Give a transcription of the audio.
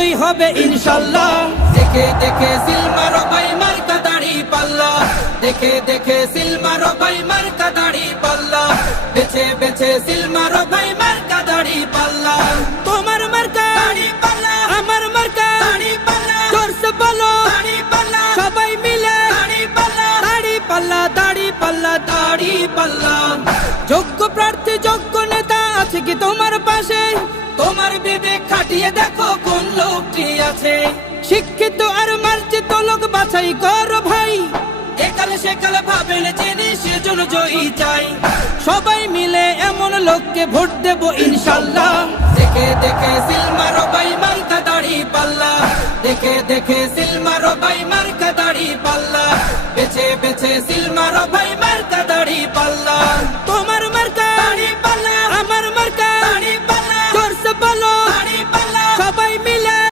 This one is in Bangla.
জয় হবে ইনশাল্লাহ। দেখে দেখে সিল মারো ভাই মার্কা দাড়ি পাল্লা, দেখে দেখে সিল মারো ভাই মার্কা দাড়ি পাল্লা, বেছে বেছে সিল মারো ভাই মার্কা দাড়ি পাল্লা। তোমার মার্কা দাড়ি পাল্লা, আমার মার্কা দাড়ি পাল্লা, জোরসে বলো দাড়ি পাল্লা, সবাই মিলে দাড়ি পাল্লা, দাড়ি পাল্লা, দাড়ি পাল্লা, দাড়ি পাল্লা। যোগ্য প্রার্থী যোগ্য নেতা আছে কি তোমার পাশে? তোমার বিবেক খাটিয়ে দেখো কোন লোকটি আছে। শিক্ষিত আর মার্জিত লোক বাছাই করো ভাই, একালে সেকালে ভাবেন জেনে সেজন্য জয়ী চাই। সবাই মিলে এমন লোককে ভোট দেব ইনশাল্লাহ। দেখে দেখে সিল মারো ভাই মার্কা দাড়ি পাল্লা, দেখে দেখে সিল